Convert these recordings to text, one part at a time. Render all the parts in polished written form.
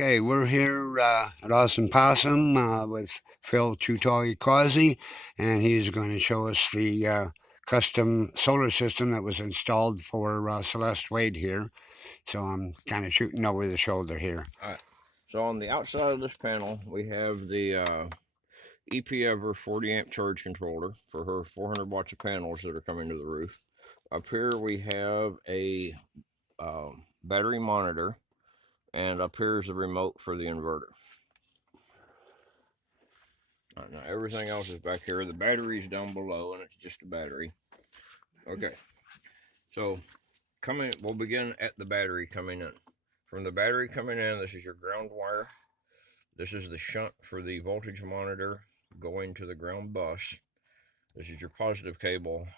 Okay, we're here at Awesome Possum with Phil Chewtoy Causey, and he's going to show us the custom solar system that was installed for Celeste Wade here. So I'm kind of shooting over the shoulder here. All right. So on the outside of this panel, we have the EP Ever 40 amp charge controller for her 400 watts of panels that are coming to the roof. Up here we have a battery monitor, and up here is the remote for the inverter. All right, now everything else is back here. The battery's down below, and it's just a battery. Okay, so we'll begin at the battery coming in. From the battery coming in, this is your ground wire. This is the shunt for the voltage monitor going to the ground bus. This is your positive cable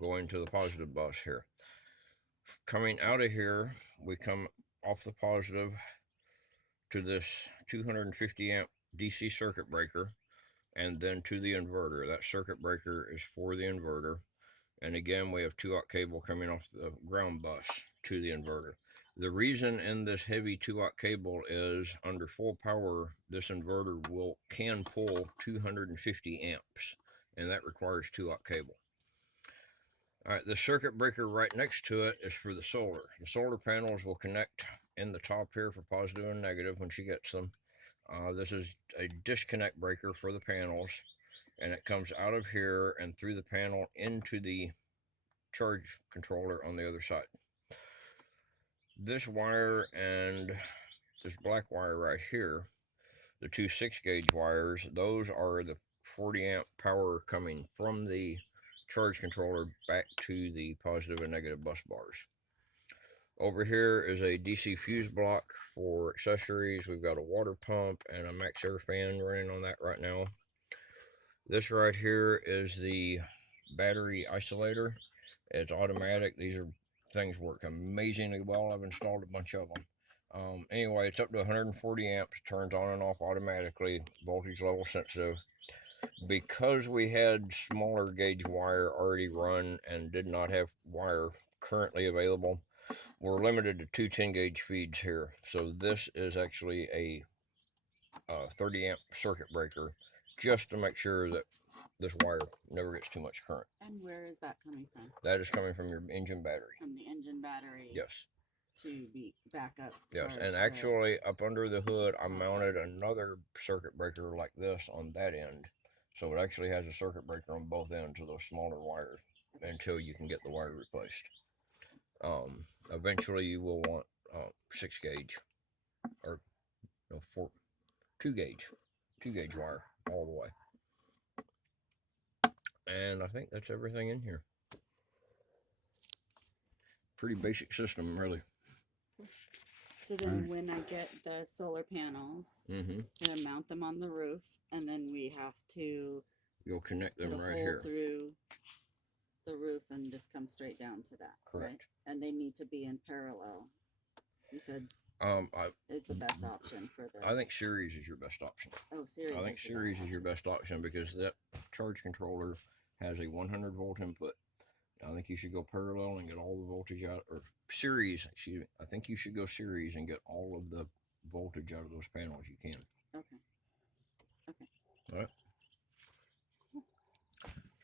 going to the positive bus here. Coming out of here, we come off the positive to this 250 amp DC circuit breaker, and then to the inverter. That circuit breaker is for the inverter. And again, we have 2-aught cable coming off the ground bus to the inverter. The reason in this heavy 2-aught cable is under full power, this inverter can pull 250 amps, and that requires 2-aught cable. All right, the circuit breaker right next to it is for the solar. The solar panels will connect in the top here for positive and negative when she gets them. This is a disconnect breaker for the panels, and it comes out of here and through the panel into the charge controller on the other side. This wire and this black wire right here, the two 6-gauge wires, those are the 40 amp power coming from the charge controller back to the positive and negative bus bars. Over here is a DC fuse block for accessories. We've got a water pump and a max air fan running on that right now. This right here is the battery isolator. It's automatic. These things work amazingly well. I've installed a bunch of them. Anyway, it's up to 140 amps, turns on and off automatically, voltage level sensitive. Because we had smaller gauge wire already run and did not have wire currently available, we're limited to 2 10-gauge feeds here. So this is actually a 30 amp circuit breaker, just to make sure that this wire never gets too much current. And where is that coming from? That is coming from your engine battery. From the engine battery? Yes. To be backup. Yes, and actually up under the hood, I mounted another circuit breaker like this on that end. So it actually has a circuit breaker on both ends of those smaller wires until you can get the wire replaced. Eventually you will want 6-gauge or no, 2-gauge wire all the way. And I think that's everything in here. Pretty basic system, really. So then when I get the solar panels, I'm gonna mount them on the roof, and then we have to you'll connect them right hole here through the roof and just come straight down to that. Correct. Right? And they need to be in parallel. You said is the best option for the. I think series is your best option. Oh, series. I think series is your best option because that charge controller has a 100 volt input. I think you should go parallel and get all the voltage out, or series, excuse me. I think you should go series and get all of the voltage out of those panels you can. Okay. Okay. All right.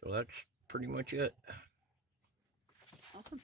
So that's pretty much it. Awesome.